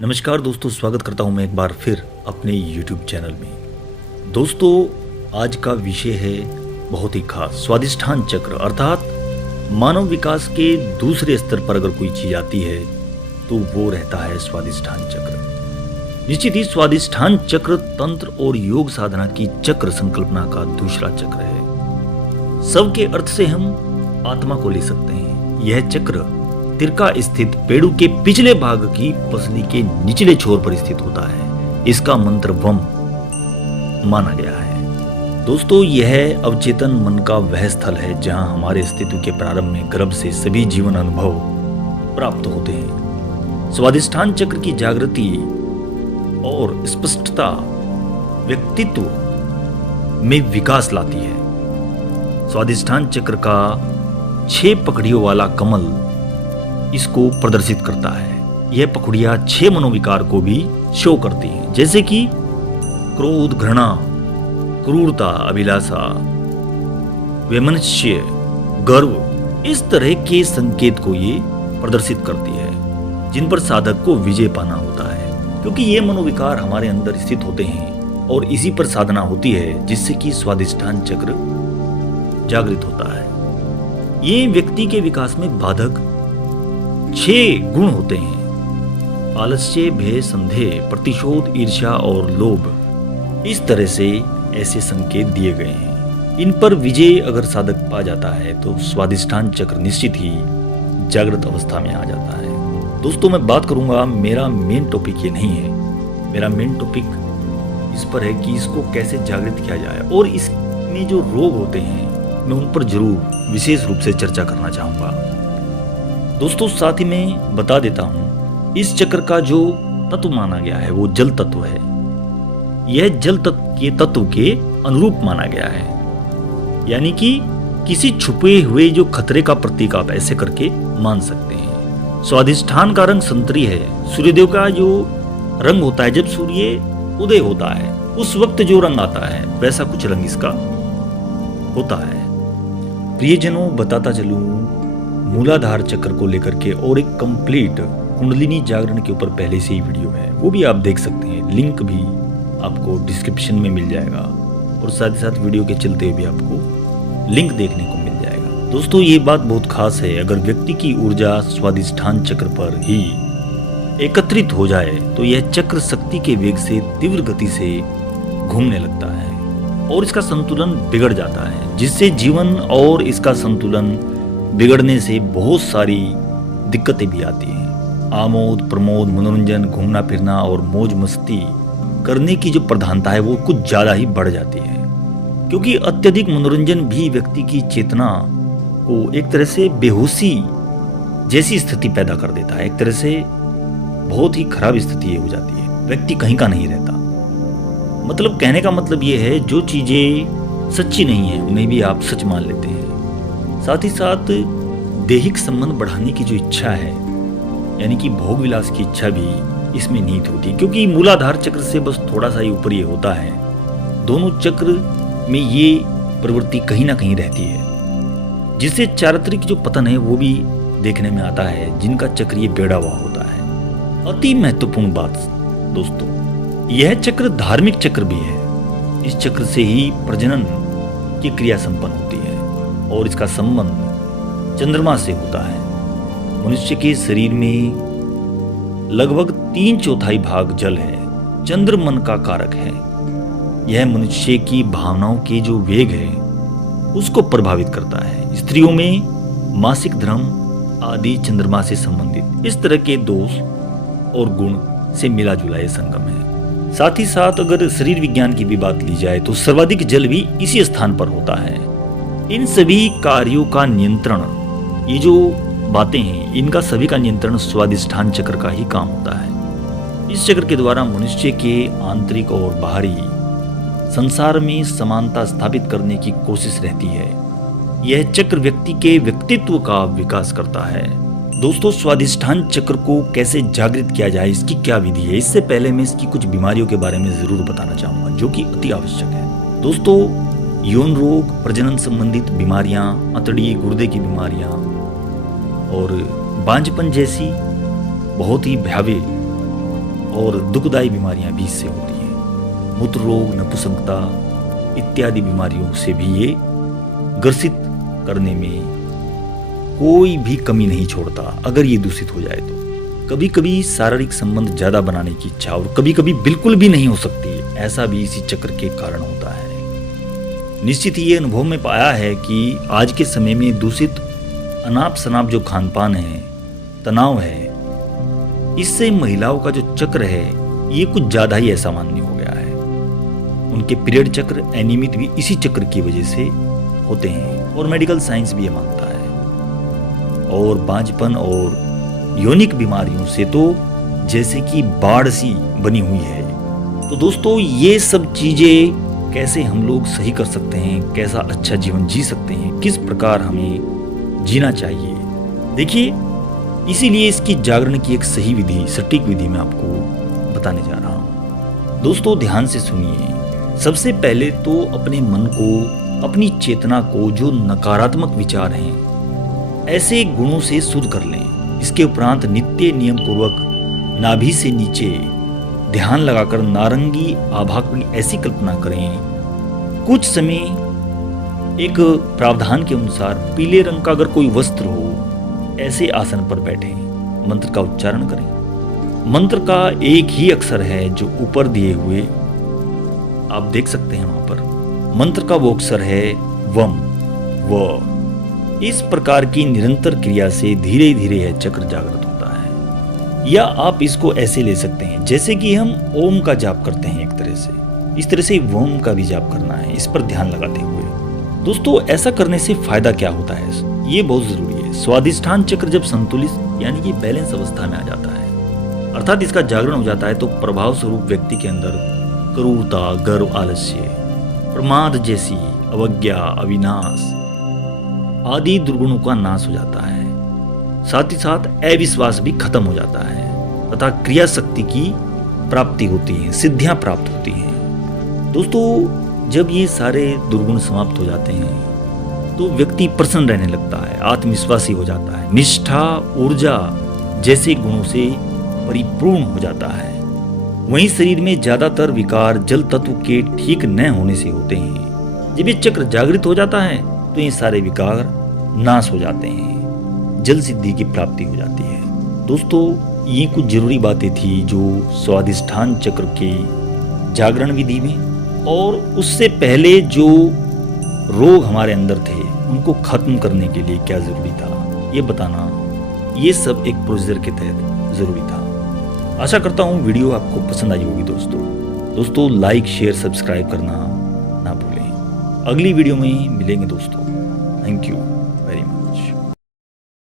नमस्कार दोस्तों, स्वागत करता हूं मैं एक बार फिर अपने YouTube चैनल में। दोस्तों, आज का विषय है बहुत ही खास, स्वादिष्ठान चक्र। अर्थात मानव विकास के दूसरे स्तर पर अगर कोई चीज आती है तो वो रहता है स्वादिष्ठान चक्र। निश्चित ही स्वादिष्ठान चक्र तंत्र और योग साधना की चक्र संकल्पना का दूसरा चक्र है। सब के अर्थ से हम आत्मा को ले सकते हैं। यह चक्र तिरका स्थित पेड़ू के पिछले भाग की पसली के निचले छोर पर स्थित होता है। इसका मंत्र वम माना गया है। दोस्तों, यह अवचेतन मन का वह स्थल है जहां हमारे अस्तित्व के प्रारंभ में गर्भ से सभी जीवन अनुभव प्राप्त होते हैं। स्वादिष्ठान चक्र की जागृति और स्पष्टता व्यक्तित्व में विकास लाती है। स्वादिष्ठान चक्र का 6 पकड़ियों वाला कमल इसको प्रदर्शित करता है। यह पखुड़ियां 6 मनोविकार को भी शो करती हैं, जैसे कि क्रोध, घृणा, क्रूरता, अभिलाषा, वैमनस्य, गर्व। इस तरह के संकेत को ये प्रदर्शित करती है जिन पर साधक को विजय पाना होता है, क्योंकि ये मनोविकार हमारे अंदर स्थित होते हैं और इसी पर साधना होती है जिससे कि स्वादिष्ठान चक्र जागृत होता है। ये व्यक्ति के विकास में बाधक 6 गुण होते हैं: आलस्य, भय, संदेह, प्रतिशोध, ईर्ष्या और लोभ। इस तरह से ऐसे संकेत दिए गए हैं। इन पर विजय अगर साधक पा जाता है तो स्वादिष्ठान चक्र निश्चित ही जागृत अवस्था में आ जाता है। दोस्तों, मैं बात करूंगा, मेरा मेन टॉपिक ये नहीं है। मेरा मेन टॉपिक इस पर है कि इसको कैसे जागृत किया जाए और इसमें जो रोग होते हैं मैं उन पर जरूर विशेष रूप से चर्चा करना चाहूंगा। दोस्तों, साथ ही मैं बता देता हूं, इस चक्र का जो तत्व माना गया है वो जल तत्व है। यह जल तत्व के अनुरूप माना गया है, यानी कि किसी छुपे हुए जो खतरे का प्रतीक आप ऐसे करके मान सकते हैं। स्वादिष्ठान का रंग संतरी है। सूर्यदेव का जो रंग होता है जब सूर्य उदय होता है उस वक्त जो रंग आता है वैसा कुछ रंग इसका होता है। प्रियजनों, बताता चलूं, मूलाधार चक्र को लेकर के और एक कंप्लीट कुंडलिनी जागरण के ऊपर पहले से ही वीडियो है, वो भी आप देख सकते हैं। लिंक भी आपको डिस्क्रिप्शन में मिल जाएगा और साथ ही साथ वीडियो के चलते हुए भी आपको लिंक देखने को मिल जाएगा। दोस्तों, ये बात बहुत खास है। अगर व्यक्ति की ऊर्जा स्वादिष्ठान चक्र पर ही एकत्रित हो जाए तो यह चक्र शक्ति के वेग से तीव्र गति से घूमने लगता है और इसका संतुलन बिगड़ जाता है, जिससे जीवन और इसका संतुलन बिगड़ने से बहुत सारी दिक्कतें भी आती हैं। आमोद प्रमोद, मनोरंजन, घूमना फिरना और मौज मस्ती करने की जो प्रधानता है वो कुछ ज्यादा ही बढ़ जाती है, क्योंकि अत्यधिक मनोरंजन भी व्यक्ति की चेतना को एक तरह से बेहोशी जैसी स्थिति पैदा कर देता है। एक तरह से बहुत ही खराब स्थिति हो जाती है, व्यक्ति कहीं का नहीं रहता। मतलब कहने का मतलब ये है, जो चीजें सच्ची नहीं है उन्हें भी आप सच मान लेते हैं। साथ ही साथ दैहिक संबंध बढ़ाने की जो इच्छा है, यानी कि भोग विलास की इच्छा भी इसमें निहित होती है, क्योंकि मूलाधार चक्र से बस थोड़ा सा ही ऊपर ये होता है। दोनों चक्र में ये प्रवृत्ति कहीं ना कहीं रहती है, जिससे चारित्रिक जो पतन है वो भी देखने में आता है, जिनका चक्र ये बेड़ा हुआ होता है। अति महत्वपूर्ण बात दोस्तों, यह चक्र धार्मिक चक्र भी है। इस चक्र से ही प्रजनन की क्रिया संपन्न होती है और इसका संबंध चंद्रमा से होता है। मनुष्य के शरीर में लगभग 3/4 भाग जल है। चंद्र मन का कारक है। यह मनुष्य की भावनाओं के जो वेग है उसको प्रभावित करता है। स्त्रियों में मासिक धर्म आदि चंद्रमा से संबंधित इस तरह के दोष और गुण से मिला जुला ये संगम है। साथ ही साथ अगर शरीर विज्ञान की भी बात ली जाए तो सर्वाधिक जल भी इसी स्थान पर होता है। इन सभी कार्यों का नियंत्रण, ये जो बातें हैं इनका सभी का नियंत्रण स्वादिष्ठान चक्र का ही काम होता है। इस चक्र के द्वारा मनुष्य के आंतरिक और बाहरी संसार में समानता स्थापित करने की कोशिश रहती है। यह चक्र व्यक्ति के व्यक्तित्व का विकास करता है। दोस्तों, स्वादिष्ठान चक्र को कैसे जागृत किया जाए, इसकी क्या विधि है, इससे पहले मैं इसकी कुछ बीमारियों के बारे में जरूर बताना चाहूंगा जो कि अति आवश्यक है। दोस्तों, यौन रोग, प्रजनन संबंधित बीमारियां, अतड़ी गुर्दे की बीमारियां और बांझपन जैसी बहुत ही भयावह और दुखदायी बीमारियां भी इससे होती हैं। मूत्र रोग, नपुंसकता इत्यादि बीमारियों से भी ये ग्रसित करने में कोई भी कमी नहीं छोड़ता अगर ये दूषित हो जाए तो। कभी कभी शारीरिक संबंध ज्यादा बनाने की इच्छा और कभी कभी बिल्कुल भी नहीं हो सकती, ऐसा भी इसी चक्र के कारण होता है। निश्चित ही ये अनुभव में पाया है कि आज के समय में दूषित अनाप शनाप जो खान पान है, तनाव है, इससे महिलाओं का जो चक्र है ये कुछ ज्यादा ही असामान्य हो गया है। उनके पीरियड चक्र अनियमित भी इसी चक्र की वजह से होते हैं और मेडिकल साइंस भी ये मानता है। और बांझपन और यौनिक बीमारियों से तो जैसे कि बाढ़ सी बनी हुई है। तो दोस्तों ये सब चीजें कैसे हम लोग सही कर सकते हैं, कैसा अच्छा जीवन जी सकते हैं, किस प्रकार हमें जीना चाहिए, देखिए इसीलिए इसकी जागरण की एक सही विधि, सटीक विधि मैं आपको बताने जा रहा हूँ। दोस्तों ध्यान से सुनिए। सबसे पहले तो अपने मन को, अपनी चेतना को, जो नकारात्मक विचार हैं ऐसे गुणों से शुद्ध कर लें। इसके उपरांत नित्य नियम पूर्वक नाभि से नीचे ध्यान लगाकर नारंगी आभा की ऐसी कल्पना करें। कुछ समय एक प्रावधान के अनुसार पीले रंग का अगर कोई वस्त्र हो, ऐसे आसन पर बैठें, मंत्र का उच्चारण करें। मंत्र का एक ही अक्षर है जो ऊपर दिए हुए आप देख सकते हैं वहां पर। मंत्र का वो अक्षर है वम, व। इस प्रकार की निरंतर क्रिया से धीरे धीरे यह चक्र जागृत होता है। या आप इसको ऐसे ले सकते हैं जैसे कि हम ओम का जाप करते हैं एक तरह से, इस तरह से वम का भी जाप करना है, इस पर ध्यान लगाते हुए। दोस्तों ऐसा करने से फायदा क्या होता है ये बहुत जरूरी है। स्वादिष्ठान चक्र जब संतुलित यानी कि बैलेंस अवस्था में आ जाता है, अर्थात इसका जागरण हो जाता है, तो प्रभाव स्वरूप व्यक्ति के अंदर क्रूरता, गर्व, आलस्य, प्रमाद जैसी अवज्ञा, अविनाश आदि दुर्गुणों का नाश हो जाता है। साथ ही साथ अविश्वास भी खत्म हो जाता है तथा क्रिया शक्ति की प्राप्ति होती है, सिद्धियां प्राप्त होती हैं। दोस्तों जब ये सारे दुर्गुण समाप्त हो जाते हैं तो व्यक्ति प्रसन्न रहने लगता है, आत्मविश्वासी हो जाता है, निष्ठा, ऊर्जा जैसे गुणों से परिपूर्ण हो जाता है। वहीं शरीर में ज्यादातर विकार जल तत्व के ठीक न होने से होते हैं। जब ये चक्र जागृत हो जाता है तो ये सारे विकार नाश हो जाते हैं, जल सिद्धि की प्राप्ति हो जाती है। दोस्तों ये कुछ जरूरी बातें थी जो स्वादिष्ठान चक्र के जागरण विधि में और उससे पहले जो रोग हमारे अंदर थे उनको खत्म करने के लिए क्या जरूरी था ये बताना, ये सब एक प्रोसीजर के तहत जरूरी था। आशा करता हूँ वीडियो आपको पसंद आई होगी। दोस्तों लाइक, शेयर, सब्सक्राइब करना ना भूलें। अगली वीडियो में मिलेंगे दोस्तों। Thank you very much.